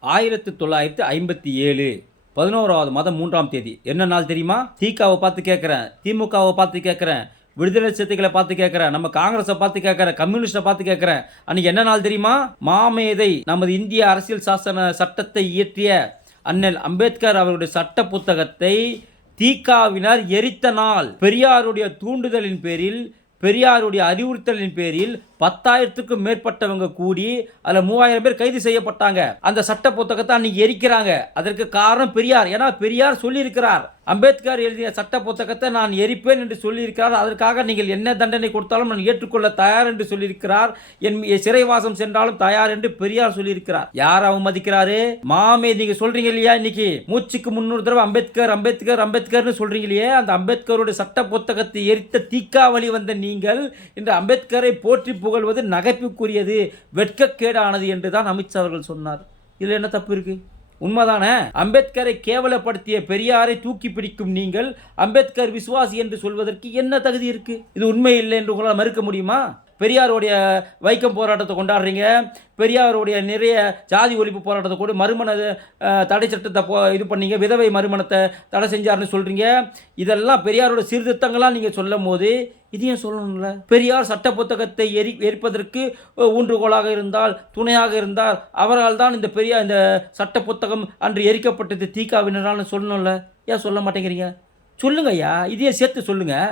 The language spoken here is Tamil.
ஆயிரத்தி தொள்ளாயிரத்தி ஐம்பத்தி ஏழு பதினோராவது மாதம் மூன்றாம் தேதி. என்ன நாள் தெரியுமா? திகாவை பார்த்து கேட்குறேன். திமுகவை பார்த்து கேட்குறேன். விடுதலை சிறுத்தைகளை பார்த்து கேட்குறேன். நம்ம காங்கிரஸை பார்த்து கேட்குறேன். கம்யூனிஸ்ட்டை பார்த்து கேட்குறேன். அன்னைக்கு என்ன நாள் தெரியுமா? மாமேதை நமது இந்திய அரசியல் சாசன சட்டத்தை இயற்றிய அண்ணல் அம்பேத்கர் அவருடைய சட்ட புத்தகத்தை தீகாவினர் எரித்த நாள். பெரியாருடைய தூண்டுதலின் பேரில் பெரியாருடைய அறிவுறுத்தலின் பேரில் பத்தாயிரத்துக்கும் மேற்பட்டவங்க கூடி அதில் மூவாயிரம் பேர் கைது செய்யப்பட்டாங்க. அந்த சட்ட புத்தகத்தை அன்னைக்கு எரிக்கிறாங்க. அதற்கு காரணம் பெரியார். ஏன்னா பெரியார் சொல்லியிருக்கிறார். அம்பேத்கர் எழுதிய சட்ட புத்தகத்தை நான் எரிப்பேன் என்று சொல்லியிருக்கிறார். அதற்காக நீங்கள் என்ன தண்டனை கொடுத்தாலும் நான் ஏற்றுக்கொள்ள தயார் என்று சொல்லியிருக்கிறார். என் சிறைவாசம் சென்றாலும் தயார் என்று பெரியார் சொல்லியிருக்கிறார். யார் அவமதிக்கிறாரு மாமே நீங்க சொல்றீங்க இல்லையா இன்னைக்கு? மூச்சுக்கு முன்னூறு தடவை அம்பேத்கர் அம்பேத்கர் அம்பேத்கர்னு சொல்றீங்க இல்லையே? அந்த அம்பேத்கருடைய சட்ட புத்தகத்தை எரித்த தீக்காவளி வந்த நீங்கள் இன்று அம்பேத்கரை போற்றி புகழ்வது நகைப்புக்குரியது வெட்கக்கேடானது என்று தான் அமித்ஷா அவர்கள் சொன்னார். இதில் என்ன தப்பு இருக்குது உண்மைதான? அம்பேத்கரை கேவலப்படுத்திய பெரியாரை தூக்கி பிடிக்கும் நீங்கள் அம்பேத்கர் விசுவாசி என்று சொல்வதற்கு என்ன தகுதி இருக்கு? இது உண்மை இல்லை என்று உங்களால் மறுக்க முடியுமா? பெரியாருடைய வைக்கம் போராட்டத்தை கொண்டாடுறீங்க. பெரியாருடைய நிறைய ஜாதி ஒழிப்பு போராட்டத்தை கூட மறுமண தடை சட்டத்தை போ இது பண்ணீங்க. விதவை மறுமணத்தை தடை செஞ்சாருன்னு சொல்கிறீங்க இதெல்லாம் பெரியாரோட சீர்திருத்தங்களாக நீங்கள் சொல்லும் போது இதையும் சொல்லணும்ல? பெரியார் சட்ட புத்தகத்தை எரி எரிப்பதற்கு ஊன்றுகோலாக இருந்தால் துணையாக இருந்தால் அவரால் தான் இந்த பெரியார் இந்த சட்ட புத்தகம் அன்று எரிக்கப்பட்டது தீக்காவினரால்னு சொல்லணும்ல. ஏன் சொல்ல மாட்டேங்கிறீங்க? சொல்லுங்க ஐயா இதையும் சேர்த்து சொல்லுங்கள்